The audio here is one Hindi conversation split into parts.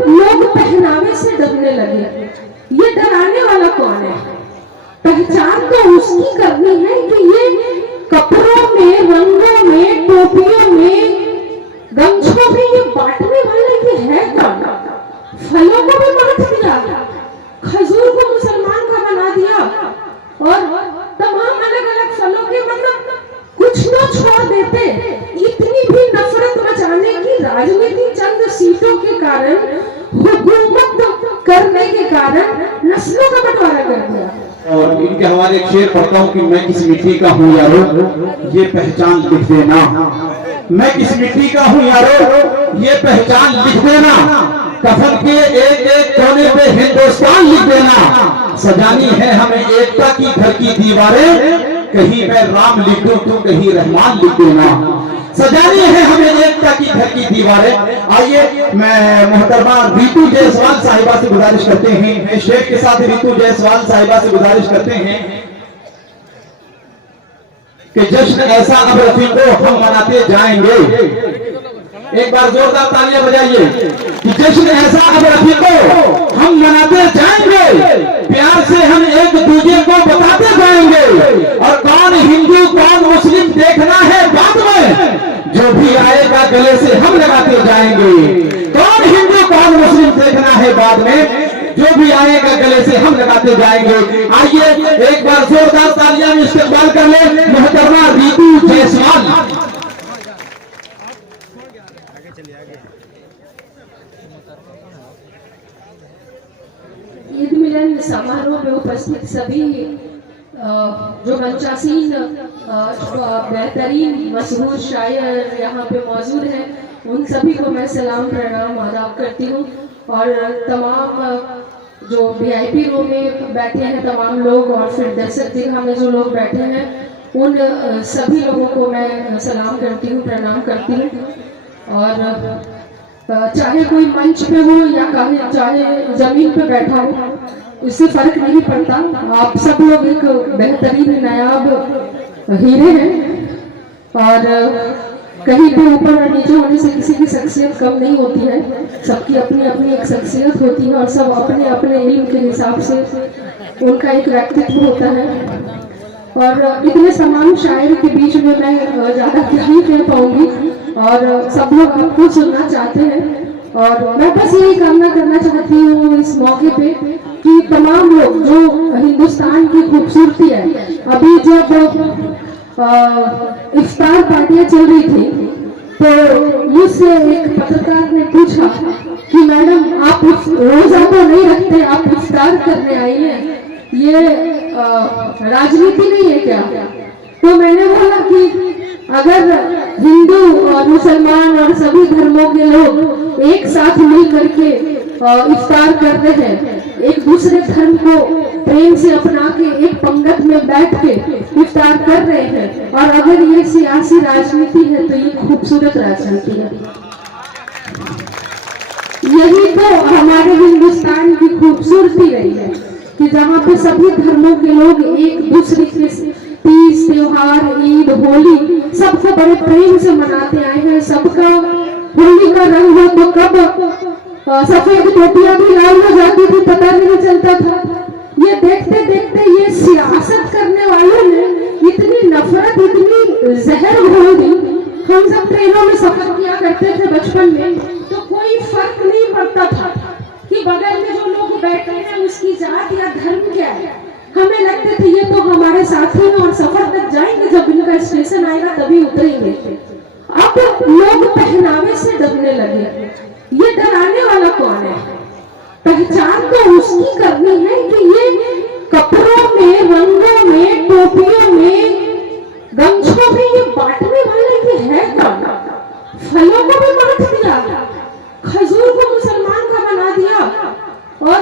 लोग पहनावे से डरने लगे। ये डराने वाला कौन है? पहचान तो उसकी करनी है कि ये कपड़ों में, रंगों में, टोपियों में, गमछों में ये बांटने वाला ये है कौन? फलों को भी बांट दिया, खजूर को मुसलमान का बना दिया और तमाम अलग अलग फलों के मतलब कुछ तो छोड़ देते। इतनी भी नफरत मचाने की राजनीति चंद सीटों के कारण, हुकूमत करने के कारण नस्लों का बंटवारा कर दिया। और इनके हवाले एक शेर पढ़ता हूँ कि मैं किस मिट्टी का हूँ यारो, ये पहचान लिख देना। मैं किस मिट्टी का हूँ यारो, ये पहचान लिख देना। कफन के एक एक कोने पे हिंदुस्तान लिख देना। सजानी है हमें एकता की घर की दीवारें, कहीं मैं राम लिख दूं तो कहीं रहमान लिख देना। सजानी है हमें एकता की घर की दीवारें। आइए मैं मोहतरमा रीतू जायसवाल साहिबा से गुजारिश करते हैं, शेख के साथ रीतू जायसवाल साहिबा से गुजारिश करते हैं कि जश्न ऐसा अब रफीको हम मनाते जाएंगे। एक बार जोरदार तालियां बजाइए कि जश्न ऐसा अब रफीको हम मनाते जाएंगे। प्यार से हम एक दूसरे को बताते जाएंगे और कौन हिंदू कौन मुस्लिम देखना है बाद में, जो भी आएगा गले से हम लगाते जाएंगे। कौन हिंदू कौन मुस्लिम देखना है बाद में, जो भी आएगा गले से हम लगाते जाएंगे। आइए एक बार जोरदार तालियां में इस्तेमाल कर ले मोहतरमा रीतू जायसवाल। ईद मिलन समारोह में उपस्थित सभी जो मंचासीन बेहतरीन मशहूर शायर यहाँ पे मौजूद हैं, उन सभी को मैं सलाम प्रणाम आदाब करती हूँ। और तमाम जो VIP रूम में बैठे हैं तमाम लोग और फिर दर्शक जगह में जो लोग बैठे हैं, उन सभी लोगों को मैं सलाम करती हूँ, प्रणाम करती हूँ। और चाहे कोई मंच पे हो या चाहे जमीन पे बैठा हो, उससे फर्क नहीं पड़ता। आप सब लोग एक बेहतरीन नायाब हीरे हैं और कहीं भी ऊपर और नीचे होने से किसी की शख्सियत कम नहीं होती है। सबकी अपनी अपनी एक शख्सियत होती है और सब अपने अपने इल्म के हिसाब से उनका एक व्यक्तित्व होता है। और इतने तमाम शायर के बीच में मैं ज़्यादा क्या ही कह पाऊंगी और सब लोग आपको सुनना चाहते हैं। और मैं बस यही कामना करना चाहती हूँ इस मौके पे कि तमाम लोग जो हिंदुस्तान की खूबसूरती है, अभी जब इफ्तार पार्टियां चल रही थी तो मुझसे एक पत्रकार ने पूछा कि मैडम आप रोजा तो नहीं रखते, आप इफ्तार करने आई हैं, ये राजनीति नहीं है क्या? तो मैंने बोला कि अगर हिंदू और मुसलमान और सभी धर्मों के लोग एक साथ मिल करके इफ्तार कर रहे हैं, एक दूसरे धर्म को प्रेम से अपना के एक पंगत में बैठ के इफ्तार कर रहे हैं, और अगर ये सियासी राजनीति है तो ये खूबसूरत राजनीति है। यही तो हमारे हिंदुस्तान की खूबसूरती रही है कि जहाँ पे सभी धर्मों के लोग एक दूसरे के तीज त्योहार, ईद, होली सबको बड़े प्रेम से मनाते आए हैं। सबका होली का रंग हो तो कब सफेद टोपियां भी लाल हो जाती थी पता नहीं चलता था। ये देखते देखते ये सियासत करने वालों ने इतनी नफरत, इतनी जहर घोल दी। हम सब ट्रेनों में सफर किया करते थे बचपन में, तो कोई फर्क नहीं पड़ता था कि बगल में जो लोग बैठे हैं उसकी जात या धर्म क्या है। हमें लगते थे ये तो हमारे साथी हैं और सफर तक जाएंगे, जब इनका स्टेशन आएगा तभी उतरेंगे। अब लोग पहनावे से डरने लगे। ये डराने वाला कौन है? पहचान तो उसकी करनी है कि ये कपड़ों में, रंगों में, टोपियों में, गमछों में ये बांटने वाला ये है कौन? फलों को भी बांट दिया, खजूर को मुसलमान का बना दिया और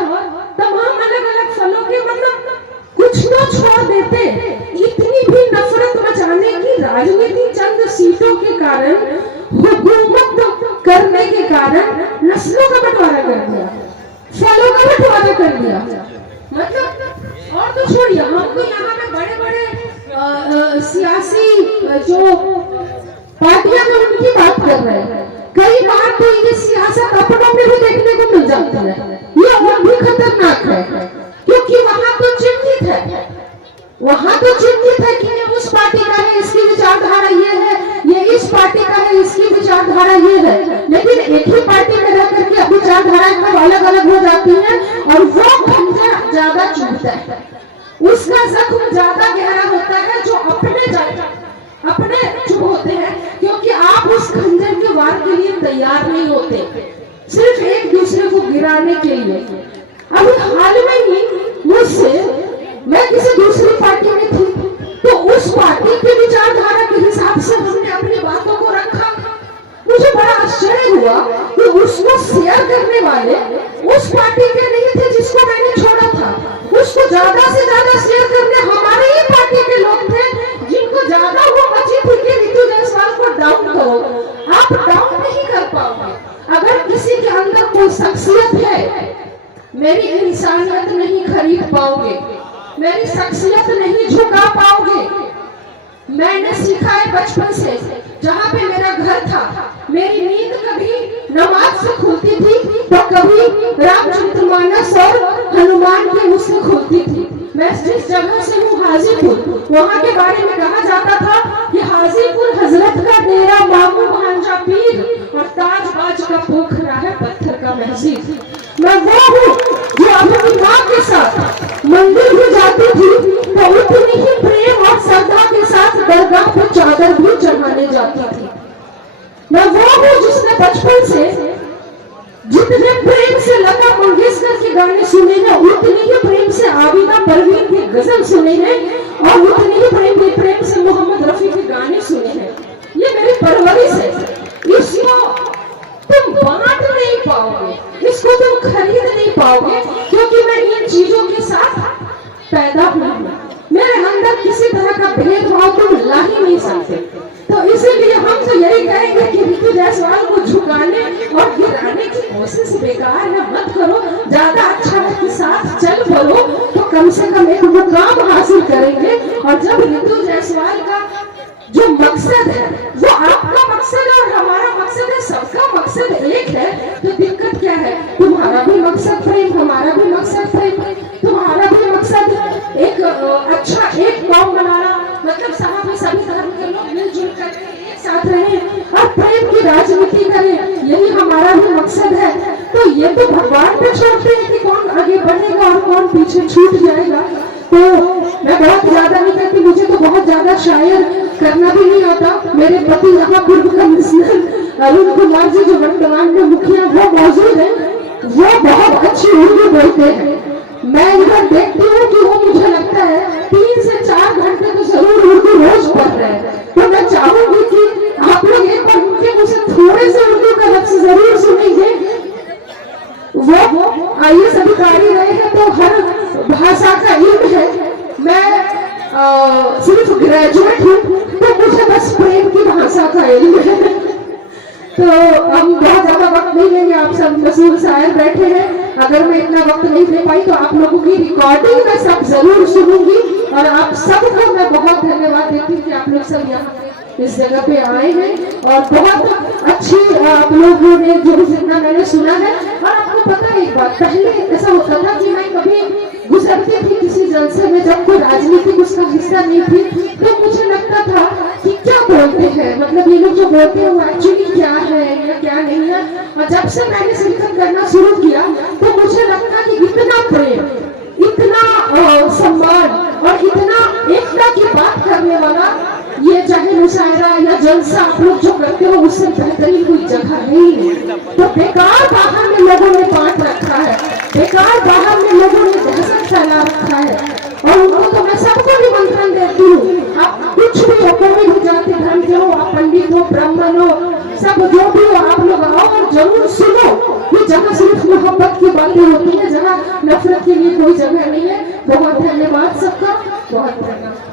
तमाम अलग अलग फलों के मतलब कुछ तो छोड़ देते। इतनी भी नफरत मचाने की राजनीति चंद सीटों के कारण, हुकूमत करने के कारण नस्लों का बंटवारा कर दिया, फलों का बंटवारा कर दिया। मतलब और तो छोड़िए, हम तो यहाँ पे बड़े बड़े सियासी जो पार्टियां हैं उनकी बात कर रहे हैं। कई बार तो ये सियासत अपनों में भी देखने को मिल पार्टी में रह करके विचारधाराएं सब अलग अलग हो जाती हैं और वो खंजर ज्यादा चुभता है, उसका जख्म ज्यादा गहरा होता है जो अपने चुभ होते हैं, क्योंकि आप उस खंजर के वार के लिए तैयार नहीं होते, सिर्फ एक दूसरे को गिराने के लिए। अभी हाल में ही मुझसे, मैं किसी दूसरी पार्टी में थी, तो उस पार्टी की विचारधारा के हिसाब से हमने अपनी बातों को रखा। मुझे बड़ा आश्चर्य हुआ कि उसको शेयर करने वाले उस पार्टी के नहीं थे जिसको मैंने छोड़ा था, उसको ज्यादा से ज्यादा शेयर करने हमारे ही पार्टी के लोग थे, जिनको ज्यादा वो मची थी कि रितु जायसवाल को डाउन करो। आप डाउन नहीं कर पाओगे। अगर किसी के अंदर कोई शख्सियत है, मेरी इंसानियत नहीं खरीद पाओगे, मेरी शख्सियत नहीं झुका पाओगे। मैंने सीखा है बचपन से, जहाँ पे मेरा घर था, मेरी नींद कभी नमाज से खुलती थी तो कभी रामचरितमानस और हनुमान के मुझसे खुलती थी। मैं जिस जगह से हूँ हाजीपुर, वहाँ के बारे में कहा जाता था कि हाजीपुर हजरत का डेरा, मामू भांजा पीर और ताजबाज का पोखरा है, पत्थर का मस्जिद। मैं वो हूँ जो अपनी माँ के साथ मंदिर में जाती थी तो उतनी ही प्रेम और श्रद्धा के साथ दरगाह पर चादर भी चढ़ाने जाती थी। मैं वो हूँ जिसने बचपन से जितने प्रेम से लता मंगेशकर के गाने सुने हैं, उतनी ही प्रेम से आबिदा परवीन की गजल सुने हैं और उतनी ही प्रेम से मोहम्मद रफी के गाने सुने हैं। ये मेरी परवरिश है। इसको तुम बांट नहीं पाओगे, इसको तुम खरीद नहीं पाओगे, क्योंकि मैं इन चीजों के साथ पैदा हुई हूँ। मेरे अंदर किसी तरह का भेदभाव तुम ला ही नहीं सकते। तो इसीलिए हम तो यही कहेंगे कि रितु जायसवाल को झुकाने और गिराने की कोशिश बेकार है, मत करो। ज्यादा अच्छा के साथ चल पड़ो तो कम से कम एक मुकाम हासिल करेंगे। और जब रितु जायसवाल का जो मकसद है वो आपका मकसद है और हमारा मकसद है, सबका मकसद एक है, तो दिक्कत क्या है? तुम्हारा भी मकसद प्रेम, हमारा भी मकसद प्रेम, तुम्हारा भी मकसद एक अच्छा एक कौम बनाना, मतलब सभी धर्म के लोग मिलजुल कर एक साथ रहे और प्रेम की राजनीति करें, यही हमारा भी मकसद है। तो ये तो भगवान पे छोड़ते हैं कि कौन आगे बढ़ेगा और कौन पीछे छूट जाएगा। तो मैं बहुत ज्यादा नहीं कहती, मुझे तो बहुत ज्यादा शायर करना भी नहीं आता। मेरे पति यहाँ पूर्व कमिश्नर अरुण कुमार जी जो वर्तमान में मुखिया वो मौजूद है, वो बहुत अच्छी उर्दू बोलते हैं। मैं इधर देखती हूँ कि वो मुझे लगता है 3 से 4 घंटे तो जरूर उर्दू रोज पढ़ रहे हैं। तो मैं चाहूंगी कि आप लोग एक बार उनके मुझे थोड़े से उर्दू का लफ्ज जरूर सुनेंगे। वो IAS अधिकारी रहे हैं तो हर भाषा का इल्म है। मैं सिर्फ ग्रेजुएट हूँ तो मुझे बस प्रेम की भाषा का इल्म है। तो हम बहुत ज्यादा वक्त नहीं लेंगे, आप सब मशहूर शायर बैठे हैं, अगर मैं इतना वक्त नहीं दे पाई तो आप लोगों की रिकॉर्डिंग में सब जरूर सुनूंगी। और आप सबको मैं बहुत धन्यवाद देती हूँ कि आप लोग सब यहाँ इस जगह पे आए हैं और बहुत अच्छी आप लोगों ने जो भी जितना मैंने सुना है। और आपको पता है एक बात, पहले ऐसा होता था कि मैं कभी गुजरती थी किसी जलसे में, जब कोई राजनीतिक उसका हिस्सा नहीं थी, तो मुझे लगता था कि क्या बोलते हैं, मतलब ये लोग जो बोलते हैं वो एक्चुअली क्या है या क्या नहीं है। और जब से मैंने शिरकत करना शुरू किया तो मुझे लगता कि इतना प्रेम, इतना सम्मान और इतना एकता की बात करने वाला ये चाहे मुशायरा या जलसा आप लोग जो करते हो उससे बेहतरीन कोई जगह नहीं है। तो बेकार बाहर में लोगों ने बांट रखा है, बेकार बाहर में लोगों ने दहशत फैला रखा है। और उनको तो मैं सबको निमंत्रण देती हूँ, आप कुछ भी हो, कोई भी जाति धर्म के हो, आप पंडित हो, ब्राह्मण हो, सब जो भी हो, आप लोग आओ और जरूर सुनो कि जहाँ सिर्फ मोहब्बत की बातें होती है, जहाँ नफरत के लिए कोई जगह नहीं है। बहुत धन्यवाद सबका, बहुत धन्यवाद।